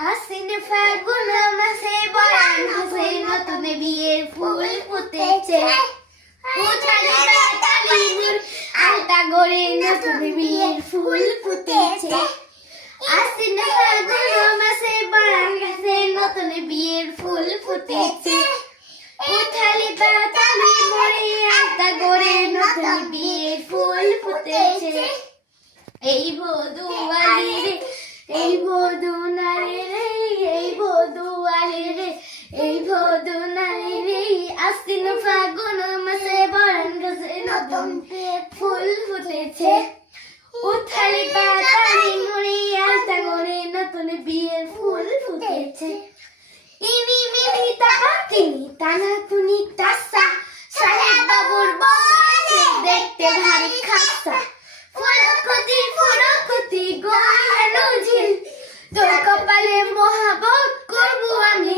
আশ্বিন ফাগুন মাসে বয়ান হাসে নতুন বিয়ের ফুল ফুটেছে উঠানে বাতালি গুড় আলতা গড়ে নতুন বিয়ের ফুল ফুটেছে আশ্বিন ফাগুন মাসে বয়ান হাসে নতুন বিয়ের ফুল ফুটেছে উঠানে বাতালি গড়ে আলতা গড়ে নতুন বিয়ের ফুল ফুটেছে এই বধূয়ালি রে এই বধূ নারী রে এই বধূয়ালি রে এই বধূ নারী রে আশ্বিন ফাগুন মাসে বরণ গাছে নতুন ফুল ফুটেছে উঠালি পাতালি মুড়ি আলতা গড়ে নতুন বিয়ের ফুল ফুটেছে ইনি মিনি তাকা তিনি টানা টুনি টাসা সাহেব বাবুর বয়সে দেখতে ভারী খাসা ফুরকতি গোয়ানো ঝিল তোর কপালে মহাবত করবো আমি